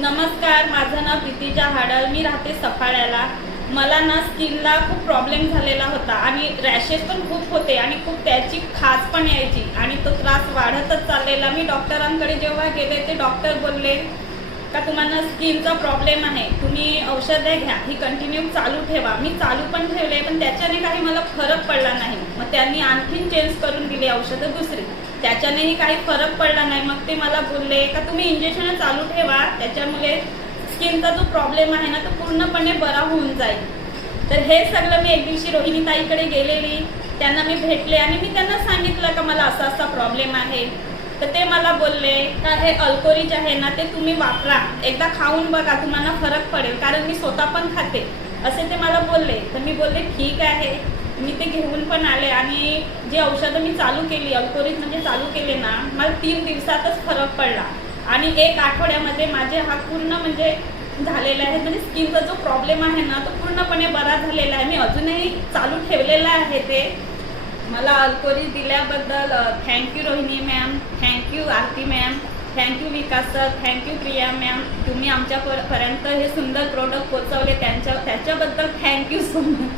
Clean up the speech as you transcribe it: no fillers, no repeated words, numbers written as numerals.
नमस्कार, माझं नाव प्रीतिजा हाडल. मी राहते सफाळ्याला. मला ना स्किनला खूप प्रॉब्लेम झालेला होता आणि रॅशेस पण खूप होते आणि खूप त्याची खाज पण यायची आणि तो त्रास वाढतच चाललेला. मी डॉक्टरांकडे जेव्हा गेले ते डॉक्टर बोलले का तुम्हाला स्किनचा प्रॉब्लेम आहे, तुम्ही औषधं घ्या, ही कंटिन्यू चालू ठेवा. मी चालू पण ठेवले पण त्याच्याने काही मला फरक पडला नाही. मग त्यांनी आणखीन चेंज करून दिली औषधं दुसरी, त्याच्यानेही काही फरक पडला नाही. मग ते मला बोलले का तुम्ही इंजेक्शन चालू ठेवा, त्याच्यामुळे स्किनचा जो प्रॉब्लेम आहे ना तो पूर्णपणे बरा होऊन जाईल. तर हे सगळं मी एक दिवशी रोहिणी ताईकडे गेलेली, त्यांना मी भेटले आणि मी त्यांना सांगितलं का मला असा असा प्रॉब्लेम आहे. तर ते मला बोलले का हे अल्कोरिज आहे ना ते तुम्ही वापरा, एकदा खाऊन बघा, तुम्हाला फरक पडेल, कारण मी स्वतः पण खाते, असे ते मला बोलले. तर मी बोलले ठीक आहे. मी ते घेऊन पण आले आणि जी औषधं मी चालू केली, अल्कोरिज म्हणजे चालू केले ना, मला 3 दिवसातच फरक पडला आणि 1 आठवड्यामध्ये माझे हात पूर्ण म्हणजे झालेला आहे. म्हणजे स्किनचा जो प्रॉब्लेम आहे ना तो पूर्णपणे बरा झालेला आहे. मी अजूनही चालू ठेवलेला आहे ते. मला अल्कोरिज दिल्याबद्दल थँक्यू रोहिणी मॅम, थँक्यू आरती मॅम, थँक्यू विकास सर, थँक्यू प्रिया मॅम. तुम्ही आमच्यापर्यंत हे सुंदर प्रोडक्ट पोचवले त्याच्याबद्दल थँक्यू सो मच.